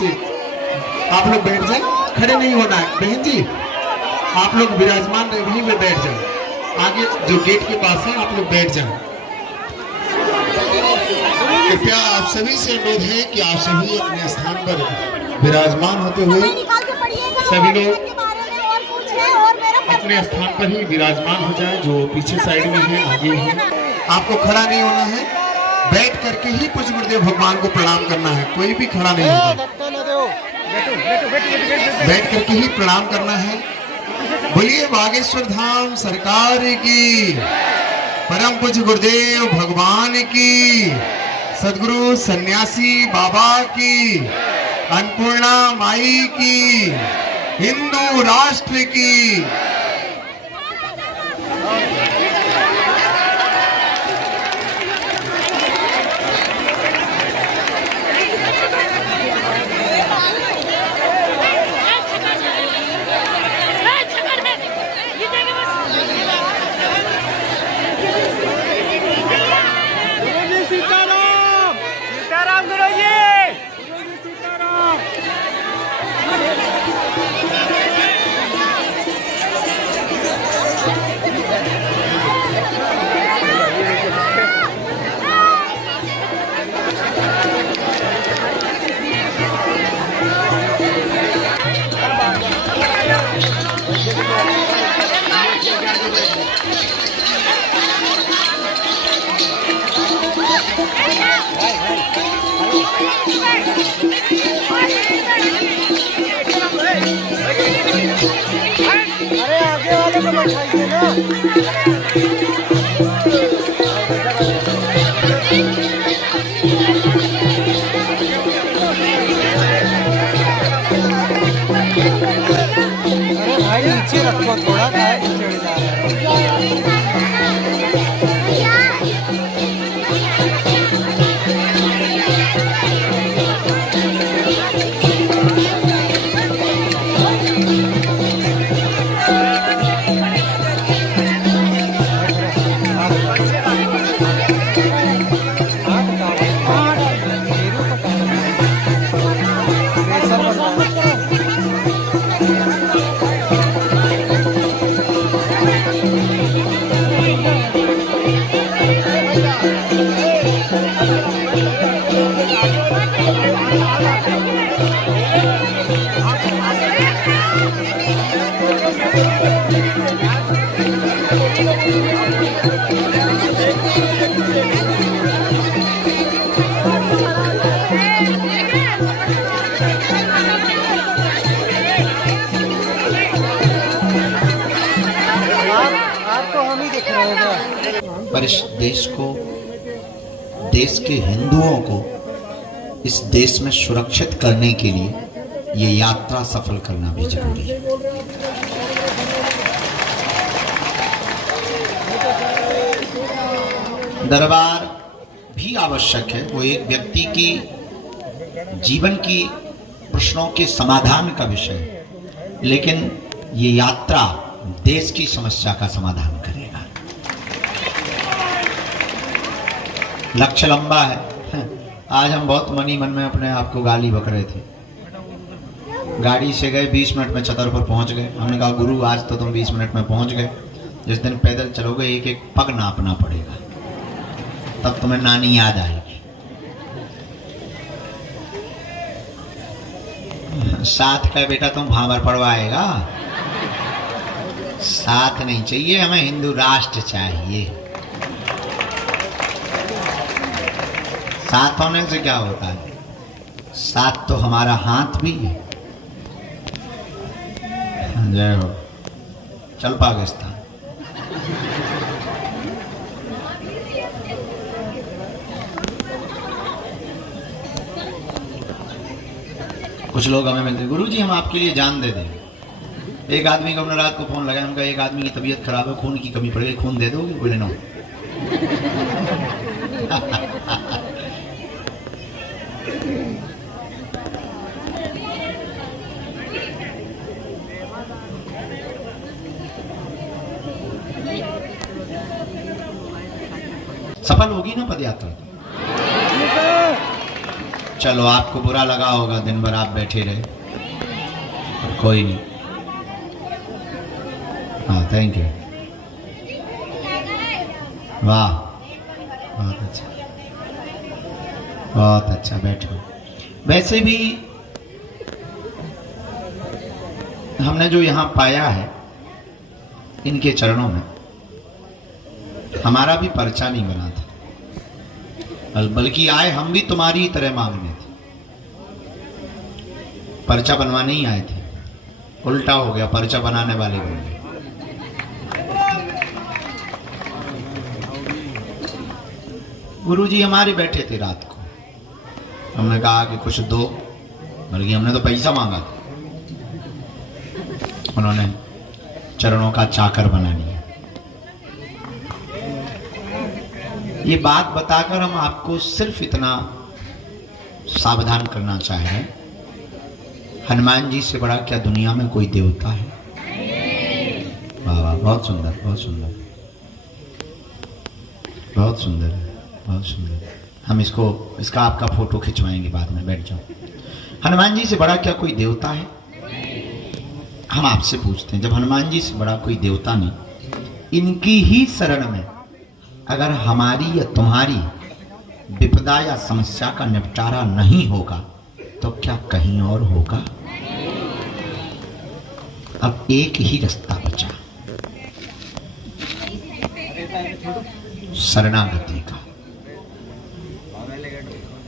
से आप लोग बैठ जाए, खड़े नहीं होना है। बहन जी आप लोग विराजमान रहे, वहीं में बैठ जाए, आगे जो गेट के पास है आप लोग बैठ जाए। कृपया आप सभी से अनुरोध है कि आप सभी अपने स्थान पर विराजमान होते हुए सभी लोग अपने स्थान पर ही विराजमान हो जाए। जो पीछे साइड में है, आगे है, आपको खड़ा नहीं होना है, बैठ करके ही पूज्य गुरुदेव भगवान को प्रणाम करना है। कोई भी खड़ा नहीं होगा, बैठ करके ही प्रणाम करना है। बोलिए बागेश्वर धाम सरकार की, परम पूज्य गुरुदेव भगवान की, सदगुरु सन्यासी बाबा की, अन्नपूर्णा माई की, हिंदू राष्ट्र की। अरे आगे वाले को बैठाइए ना। अरे भाई नीचे रखो थोड़ा, काय नीचे जा रहा है। पर इस देश को, देश के हिंदुओं को इस देश में सुरक्षित करने के लिए ये यात्रा सफल करना भी जरूरी है। दरबार भी आवश्यक है, वो एक व्यक्ति की जीवन की प्रश्नों के समाधान का विषय है, लेकिन ये यात्रा देश की समस्या का समाधान करेगा। लक्ष्य लंबा है। आज हम बहुत मनी मन में अपने आप को गाली बक रहे थे। गाड़ी से गए 20 मिनट में छतर पर पहुंच गए। हमने कहा गुरु आज तो तुम 20 मिनट में पहुंच गए, जिस दिन पैदल चलोगे एक एक पग नापना पड़ेगा, तब तुम्हें नानी याद आएगी। साथ का बेटा तुम भावर पड़वाएगा, साथ नहीं चाहिए हमें, हिंदू राष्ट्र चाहिए। साथ होने से क्या होता है, साथ तो हमारा हाथ भी है। जय हो। चल पाकिस्तान। कुछ लोग हमें मिलते, गुरुजी हम आपके लिए जान दे देंगे। एक आदमी को हमने रात को फोन लगाया, उनका एक आदमी की तबीयत खराब है, खून की कमी पड़ गई, खून दे दोगे? बोले नो। सफल होगी ना पदयात्रा? चलो आपको बुरा लगा होगा, दिन भर आप बैठे रहे, कोई नहीं। हाँ थैंक यू, वाह बहुत अच्छा, बहुत अच्छा, बैठो। वैसे भी हमने जो यहाँ पाया है इनके चरणों में, हमारा भी पर्चा नहीं बना था, बल्कि आए हम भी तुम्हारी तरह मांगने थे, पर्चा बनवाने ही आए थे। उल्टा हो गया, पर्चा बनाने वाले बन गए। गुरुजी हमारे बैठे थे रात को, हमने कहा कि कुछ दो, बल्कि हमने तो पैसा मांगा था, उन्होंने चरणों का चाकर बना लिया। ये बात बताकर हम आपको सिर्फ इतना सावधान करना चाह रहे हैं, हनुमान जी से बड़ा क्या दुनिया में कोई देवता है? वाह वाह, बहुत सुंदर, बहुत सुंदर, बहुत सुंदर है, बहुत सुंदर। हम इसका आपका फोटो खिंचवाएंगे बाद में, बैठ जाओ। हनुमान जी से बड़ा क्या कोई देवता है? हम आपसे पूछते हैं, जब हनुमान जी से बड़ा कोई देवता नहीं, इनकी ही शरण में अगर हमारी या तुम्हारी विपदा या समस्या का निपटारा नहीं होगा तो क्या कहीं और होगा? अब एक ही रास्ता बचा, शरणागति का।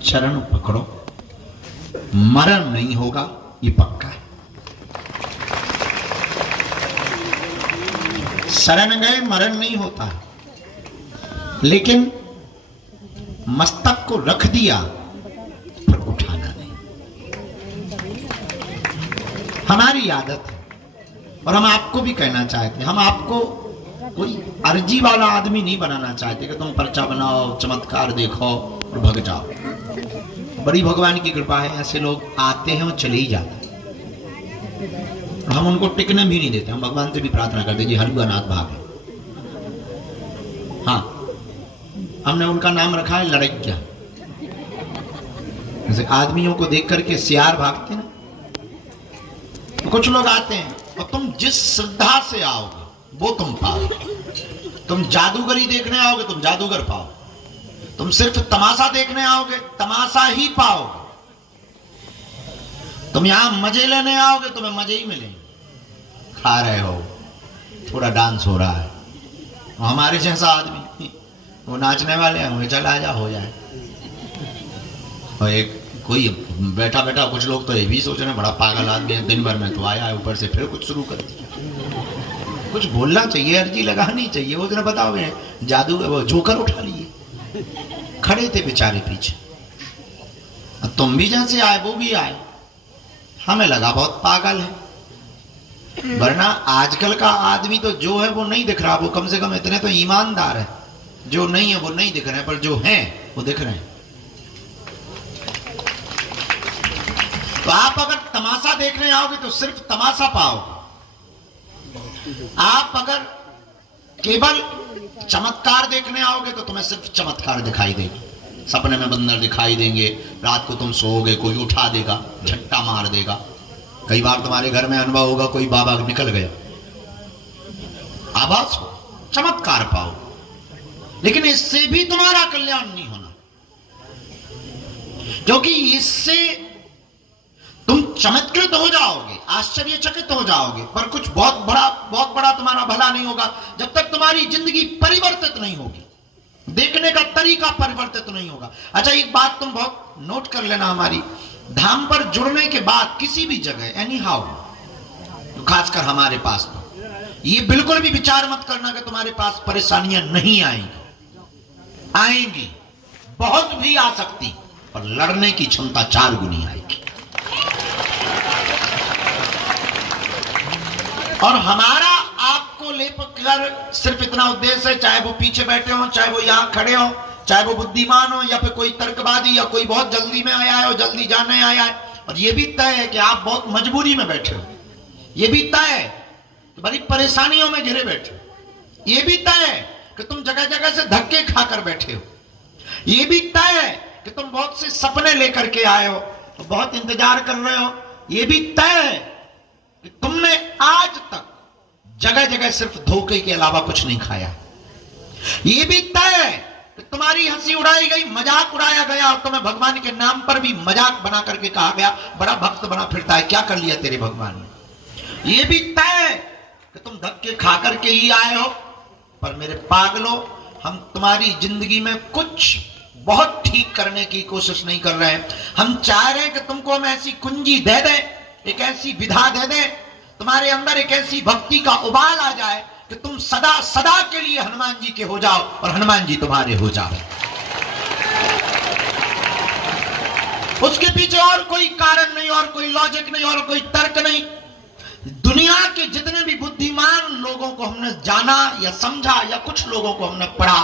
चरण पकड़ो, मरण नहीं होगा, ये पक्का है। शरण गए मरण नहीं होता है, लेकिन मस्तक को रख दिया पर उठाना नहीं। हमारी आदत है, और हम आपको भी कहना चाहते हैं, हम आपको कोई अर्जी वाला आदमी नहीं बनाना चाहते कि तुम पर्चा बनाओ, चमत्कार देखो और भग जाओ। बड़ी भगवान की कृपा है, ऐसे लोग आते हैं और चले ही जाते हैं, हम उनको टिकने भी नहीं देते। हम भगवान से भी प्रार्थना करते जी हरिया नाथ भागे। हाँ, हमने उनका नाम रखा है लड़किया। जैसे आदमियों को देख करके सियार भागते ना, तो कुछ लोग आते हैं और तुम जिस श्रद्धा से आओगे वो तुम पाओ। तुम जादूगरी देखने आओगे, तुम जादूगर पाओ। तुम सिर्फ तमाशा देखने आओगे, तमाशा ही पाओ। तुम यहां मजे लेने आओगे, तुम्हें मजे ही मिलेंगे। खा रहे हो, थोड़ा डांस हो रहा है, हमारे जैसा आदमी, वो नाचने वाले हैं, वो चल आजा हो जाए। और एक कोई बैठा बैठा, कुछ लोग तो ये भी सोच रहे हैं बड़ा पागल आदमी है, दिन भर में तो आया है, ऊपर से फिर कुछ शुरू कर दिया। कुछ बोलना चाहिए, अर्जी लगानी चाहिए। वो दिन बताओ जादू वो जोकर उठा लिए, खड़े थे बेचारे पीछे। तुम भी जैसे आए वो भी आए, हमें लगा बहुत पागल है। वरना आजकल का आदमी तो जो है वो नहीं दिख रहा, वो कम से कम इतने तो ईमानदार है। जो नहीं है वो नहीं दिख रहे हैं, पर जो हैं वो दिख रहे हैं। तो आप अगर तमाशा देखने आओगे तो सिर्फ तमाशा पाओगे। आप अगर केवल चमत्कार देखने आओगे तो तुम्हें सिर्फ चमत्कार दिखाई देगा। सपने में बंदर दिखाई देंगे, रात को तुम सोओगे कोई उठा देगा, झट्टा मार देगा। कई बार तुम्हारे घर में अनुभव होगा, कोई बाबा निकल गया, आवाज हो, चमत्कार पाओ। लेकिन इससे भी तुम्हारा कल्याण नहीं होना, क्योंकि इससे तुम चमत्कृत हो जाओगे, आश्चर्यचकित हो जाओगे, पर कुछ बहुत बड़ा तुम्हारा भला नहीं होगा जब तक तुम्हारी जिंदगी परिवर्तित नहीं होगी, देखने का तरीका परिवर्तित नहीं होगा। अच्छा, एक बात तुम बहुत नोट कर लेना, हमारी धाम पर जुड़ने के बाद किसी भी जगह एनी हाउ, खासकर हमारे पास तो ये बिल्कुल भी विचार मत करना कि तुम्हारे पास परेशानियां नहीं आएंगी। आएंगी, बहुत भी आ सकती, पर लड़ने की क्षमता 4 गुनी आएगी। और हमारा आपको लेकर सिर्फ इतना उद्देश्य है, चाहे वो पीछे बैठे हो, चाहे वो यहां खड़े हो, चाहे वो बुद्धिमान हो, या फिर कोई तर्कवादी, या कोई बहुत जल्दी में आया है और जल्दी जाने आया है। और ये भी तय है कि आप बहुत मजबूरी में बैठे हो। ये भी तय है कि बड़ी परेशानियों में घिरे बैठे हो। ये भी तय है कि तुम जगह जगह से धक्के खाकर बैठे हो। ये भी तय है कि तुम बहुत से सपने लेकर के आए हो, तो बहुत इंतजार कर रहे हो। यह भी तय है कि तुमने आज तक जगह जगह सिर्फ धोखे के अलावा कुछ नहीं खाया। यह भी तय है कि तुम्हारी हंसी उड़ाई गई, मजाक उड़ाया गया, और तुम्हें भगवान के नाम पर भी मजाक बना करके कहा गया बड़ा भक्त बना फिरता है, क्या कर लिया तेरे भगवान ने। यह भी तय है कि तुम धक्के खा करके ही आए हो। पर मेरे पागलों, हम तुम्हारी जिंदगी में कुछ बहुत ठीक करने की कोशिश नहीं कर रहे हैं। हम चाह रहे हैं कि तुमको हम ऐसी कुंजी दे दें, एक ऐसी विधा दे दें, तुम्हारे अंदर एक ऐसी भक्ति का उबाल आ जाए कि तुम सदा सदा के लिए हनुमान जी के हो जाओ और हनुमान जी तुम्हारे हो जाओ। उसके पीछे और कोई कारण नहीं, और कोई लॉजिक नहीं, और कोई तर्क नहीं। दुनिया के जितने भी बुद्धिमान लोगों को हमने जाना या समझा, या कुछ लोगों को हमने पढ़ा,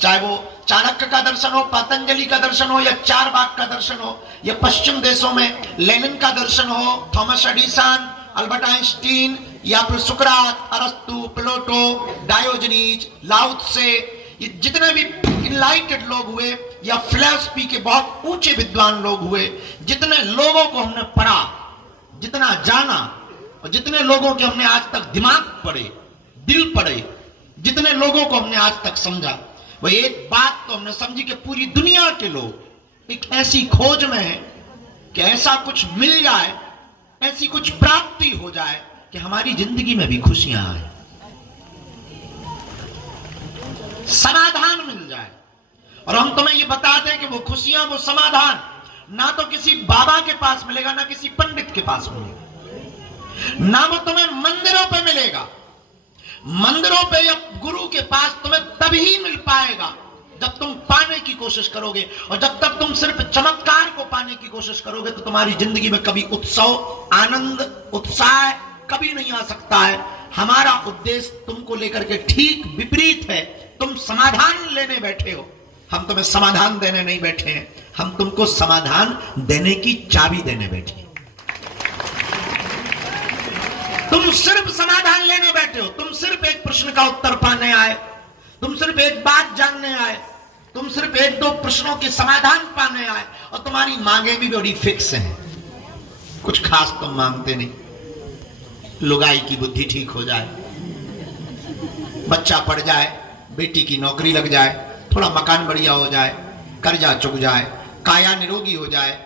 चाहे वो चाणक्य का दर्शन हो, पतंजलि का दर्शन हो, या चारबाग का दर्शन हो, या पश्चिम देशों में लेनिन का दर्शन हो, थॉमस एडिसन, अल्बर्ट आइंस्टीन, या फिर सुकरात, अरस्तु, प्लेटो, डायोजनीज, लाओ त्से, ये जितने भी इनलाइटेड लोग हुए, या फिलॉसफी के बहुत ऊंचे विद्वान लोग हुए, जितने लोगों को हमने पढ़ा, जितना जाना, और जितने लोगों के हमने आज तक दिमाग पढ़े, दिल पढ़े, जितने लोगों को हमने आज तक समझा, वह एक बात तो हमने समझी कि पूरी दुनिया के लोग एक ऐसी खोज में है कि ऐसा कुछ मिल जाए, ऐसी कुछ प्राप्ति हो जाए कि हमारी जिंदगी में भी खुशियां आए, समाधान मिल जाए। और हम तुम्हें ये बताते हैं कि वो खुशियां, वो समाधान ना तो किसी बाबा के पास मिलेगा, ना किसी पंडित के पास मिलेगा, ना वो तुम्हें मंदिरों पे मिलेगा। मंदिरों पे या गुरु के पास तुम्हें तभी मिल पाएगा जब तुम पाने की कोशिश करोगे, और जब तक तुम सिर्फ चमत्कार को पाने की कोशिश करोगे तो तुम्हारी जिंदगी में कभी उत्सव, आनंद, उत्साह कभी नहीं आ सकता है। हमारा उद्देश्य तुमको लेकर के ठीक विपरीत है। तुम समाधान लेने बैठे हो, हम तुम्हें समाधान देने नहीं बैठे हैं, हम तुमको समाधान देने की चाबी देने बैठे हैं। तुम सिर्फ समाधान लेने बैठे हो, तुम सिर्फ एक प्रश्न का उत्तर पाने आए, तुम सिर्फ एक बात जानने आए, तुम सिर्फ एक दो प्रश्नों के समाधान पाने आए, और तुम्हारी मांगे भी बड़ी फिक्स हैं, कुछ खास तुम मांगते नहीं। लुगाई की बुद्धि ठीक हो जाए, बच्चा पढ़ जाए, बेटी की नौकरी लग जाए, थोड़ा मकान बढ़िया हो जाए, कर्जा चुक जाए, काया निरोगी हो जाए,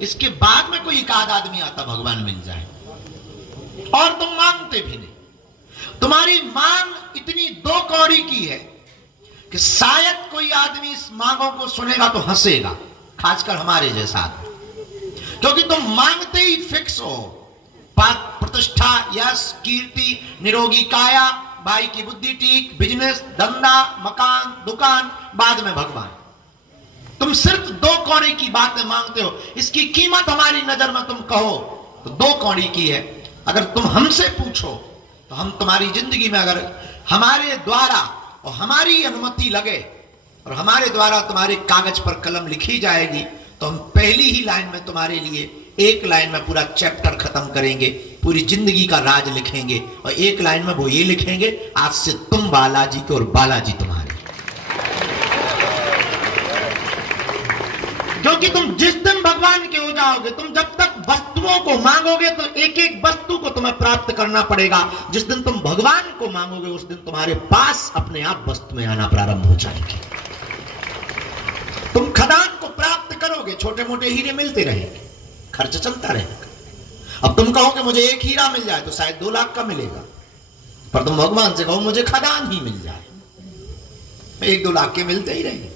इसके बाद में कोई एक आध आदमी आता भगवान मिल जाए, और तुम मांगते भी नहीं। तुम्हारी मांग इतनी दो कौड़ी की है कि शायद कोई आदमी इस मांगों को सुनेगा तो हंसेगा, खासकर हमारे जैसा, क्योंकि तुम मांगते ही फिक्स हो। पद, प्रतिष्ठा, यश, कीर्ति, निरोगी काया, भाई की बुद्धि ठीक, बिजनेस, धंधा, मकान, दुकान, बाद में भगवान। तुम सिर्फ दो कौड़ी की बातें मांगते हो। इसकी कीमत हमारी नजर में तुम कहो तो दो कौड़ी की है। अगर तुम हमसे पूछो तो हम तुम्हारी जिंदगी में अगर हमारे द्वारा और हमारी अनुमति लगे और हमारे द्वारा तुम्हारे कागज पर कलम लिखी जाएगी तो हम पहली ही लाइन में तुम्हारे लिए, एक लाइन में पूरा चैप्टर खत्म करेंगे, पूरी जिंदगी का राज लिखेंगे, और एक लाइन में वो ये लिखेंगे, आज से तुम बालाजी के और बालाजी तुम्हारे। क्योंकि तुम जिस दिन भगवान के हो जाओगे, तुम जब तक वस्तुओं को मांगोगे तो एक एक वस्तु को तुम्हें प्राप्त करना पड़ेगा। जिस दिन तुम भगवान को मांगोगे उस दिन तुम्हारे पास अपने आप वस्तुएं आना प्रारंभ हो जाएंगी। तुम खदान को प्राप्त करोगे, छोटे मोटे हीरे मिलते रहेंगे, खर्च चलता रहेगा। अब तुम कहोगे मुझे एक हीरा मिल जाए तो शायद 2 लाख का मिलेगा, पर तुम भगवान से कहो मुझे खदान ही मिल जाए, 1-2 लाख के मिलते ही रहेंगे।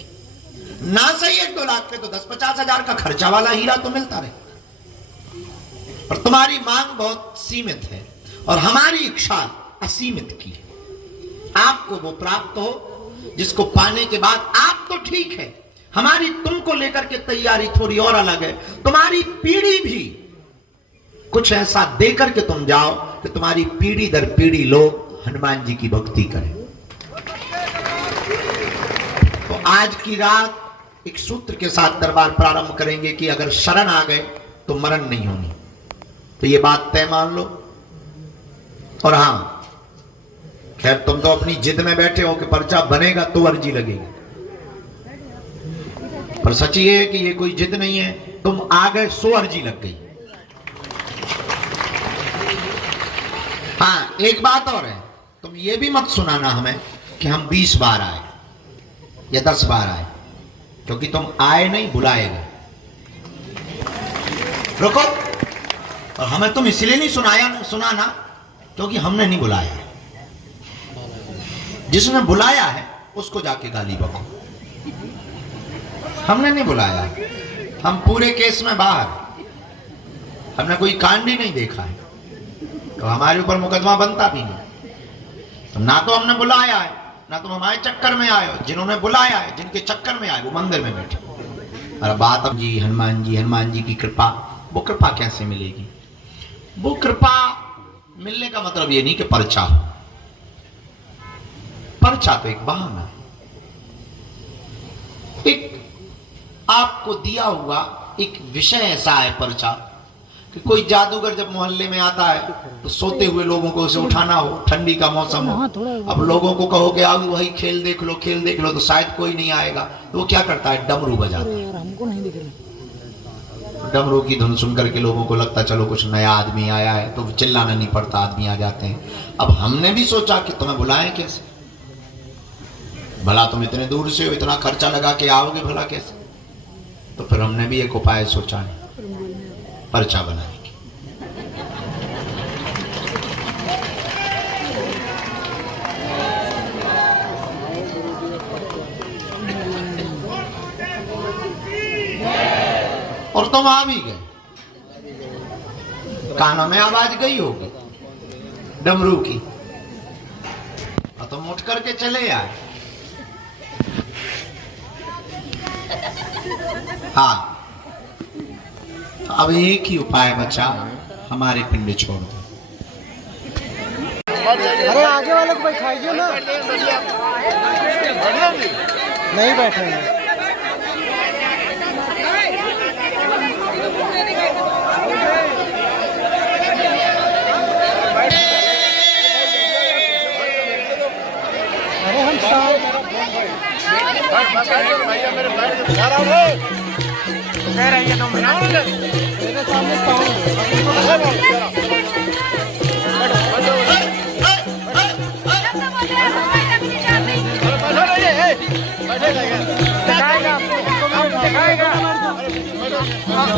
ना सही 1-2 लाख के तो 10-50 हजार का खर्चा वाला हीरा तो मिलता रहे। पर तुम्हारी मांग बहुत सीमित है और हमारी इच्छा असीमित की है। आपको वो प्राप्त हो जिसको पाने के बाद आप तो ठीक है, हमारी तुमको लेकर के तैयारी थोड़ी और अलग है। तुम्हारी पीढ़ी भी कुछ ऐसा देकर के तुम जाओ कि तुम्हारी पीढ़ी दर पीढ़ी लोग हनुमान जी की भक्ति करें। तो आज की रात एक सूत्र के साथ दरबार प्रारंभ करेंगे कि अगर शरण आ गए तो मरण नहीं होनी। तो ये बात तय मान लो। और हां, खैर तुम तो अपनी जिद में बैठे हो कि पर्चा बनेगा तो अर्जी लगेगी, पर सच ये है कि ये कोई जिद नहीं है, तुम आ गए सो अर्जी लग गई। हाँ, एक बात और है, तुम ये भी मत सुनाना हमें कि हम 20 बार आए या 10 बार आए, क्योंकि तुम आए नहीं, बुलाए गए। रुको, और हमें तुम इसलिए नहीं सुनाना क्योंकि हमने नहीं बुलाया है। जिसने बुलाया है उसको जाके गाली बको। हमने नहीं बुलाया, हम पूरे केस में बाहर, हमने कोई कांड ही नहीं देखा है, तो हमारे ऊपर मुकदमा बनता भी नहीं। तो ना तो हमने बुलाया है, ना तुम हमारे चक्कर में आए हो। जिन्होंने बुलाया है, जिनके चक्कर में आए, वो मंदिर में बैठे। और बात अब जी हनुमान जी की कृपा, वो कृपा कैसे मिलेगी? वो कृपा मिलने का मतलब ये नहीं कि पर्चा हो, पर्चा तो एक बहाना है। एक आपको दिया हुआ एक विषय ऐसा है पर्चा कि कोई जादूगर जब मोहल्ले में आता है तो सोते हुए लोगों को उसे उठाना हो, ठंडी का मौसम हो, अब लोगों को कहो कि आओ वही खेल देख लो, तो शायद कोई नहीं आएगा, तो वो क्या करता है, डमरू बजाता है। हमको नहीं दिख रहा। डमरू की धुन सुन करके लोगों को लगता चलो कुछ नया आदमी आया है, तो चिल्लाना नहीं पड़ता, आदमी आ जाते हैं। अब हमने भी सोचा कि तुम्हें बुलाएं कैसे, भला तुम इतने दूर से हो, इतना खर्चा लगा के आओगे भला कैसे? तो फिर हमने भी एक उपाय सोचा है, पर्चा बनाने की। और तुम आ भी गए, कानों में आवाज गई होगी डमरू की, और तुम उठ करके चले आए। हाँ, तो अब एक ही उपाय बचा, हमारे पिंड छोड़ दो। अरे आगे वाले को बैठाइए ना। नहीं बैठेंगे। अरे हम मेरे सामने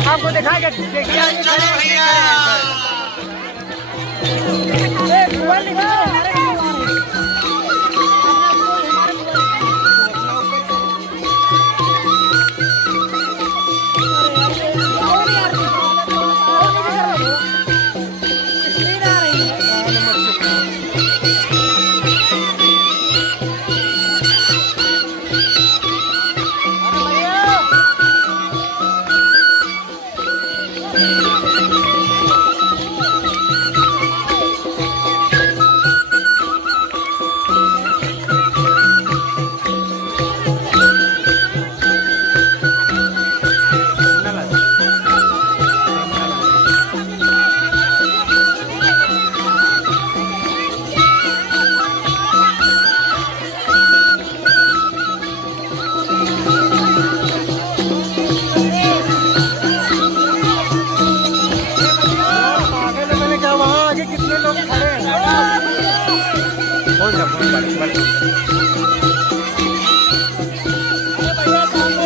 आपको दिखाएगा।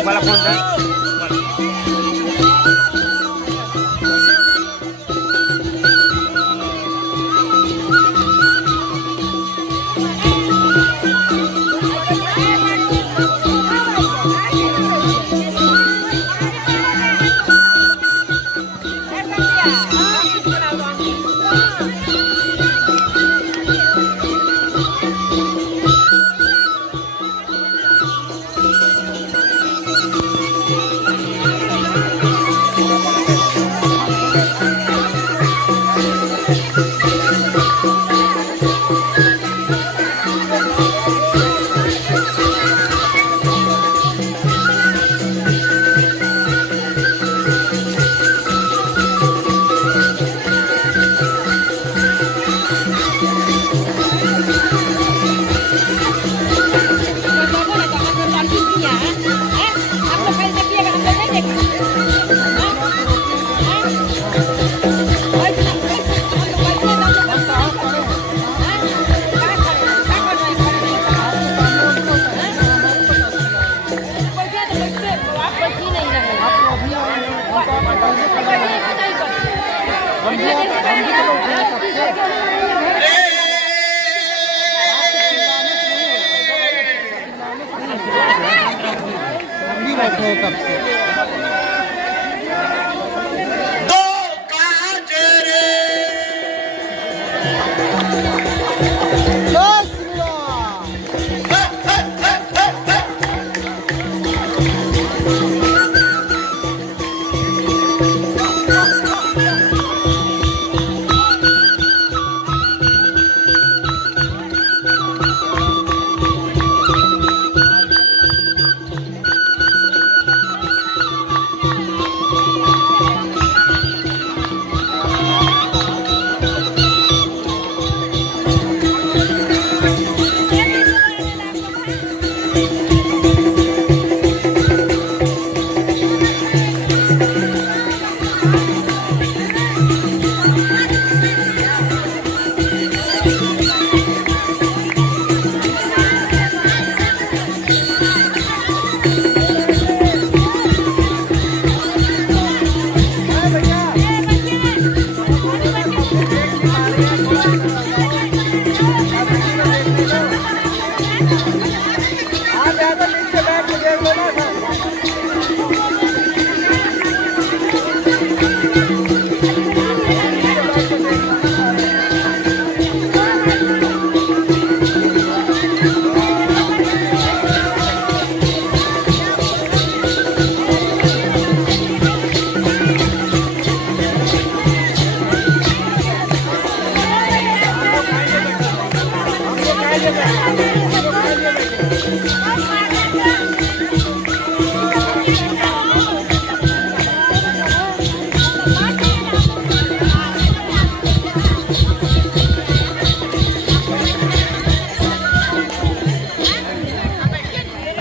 वाला फोन है। बैठे हैं कब से। दो काजरे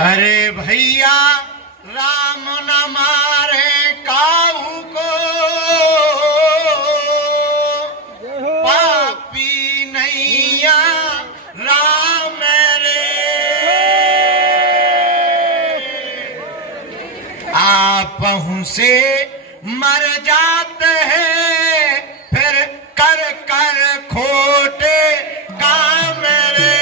अरे भैया राम न मारे काऊ को, पापी नैया राम रे। आपहु से मर जाते हैं फिर कर कर खोटे काम रे।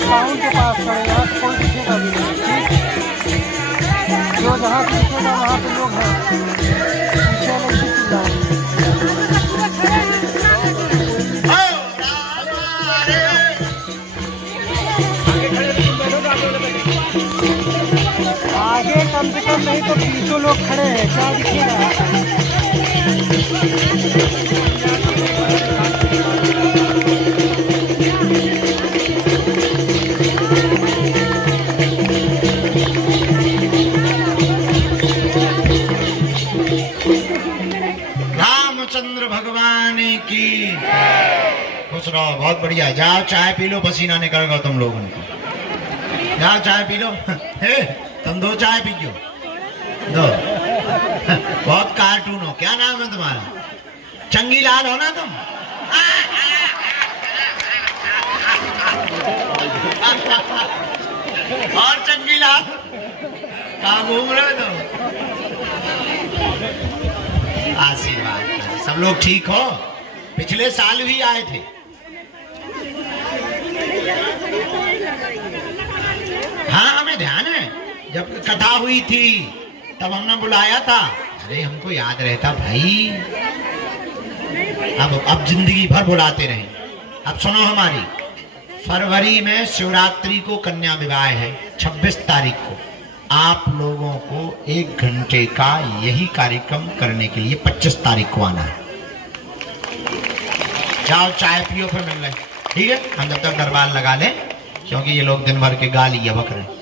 टाउन के पास खड़े हैं, कोई दिखेगा भी नहीं। जो जहाँ से दिखेगा वहाँ पे लोग हैं, पीछे लोग भी चिल्ला रहे हैं। आगे कम से कम नहीं तो 300 लोग खड़े हैं, क्या दिखेगा। रामचंद्र भगवान की खुश रहो। बहुत बढ़िया। जाओ चाय पी लो, पसीना निकल गया तुम लोगों को। जाओ चाय पी लो। हे तुम दो चाय पियो दो। बहुत कार्टून हो। क्या नाम है तुम्हारा? चंगी लाल हो ना तुम? और चंगी लाल कहाँ घूम रहे हो तुम? आशीर्वाद। सब लोग ठीक हो? पिछले साल भी आए थे। हाँ हमें ध्यान है, जब कथा हुई थी तब हमने बुलाया था। अरे हमको याद रहता भाई, अब जिंदगी भर बुलाते रहे। अब सुनो हमारी, फरवरी में शिवरात्रि को कन्या विवाह है, 26 तारीख को। आप लोगों को 1 घंटे का यही कार्यक्रम करने के लिए 25 तारीख को आना है। जाओ चाय पियो, फिर मिल रहे, ठीक है? हम जब तक दरबार लगा लें, क्योंकि ये लोग दिन भर के गाली या बक रहे हैं।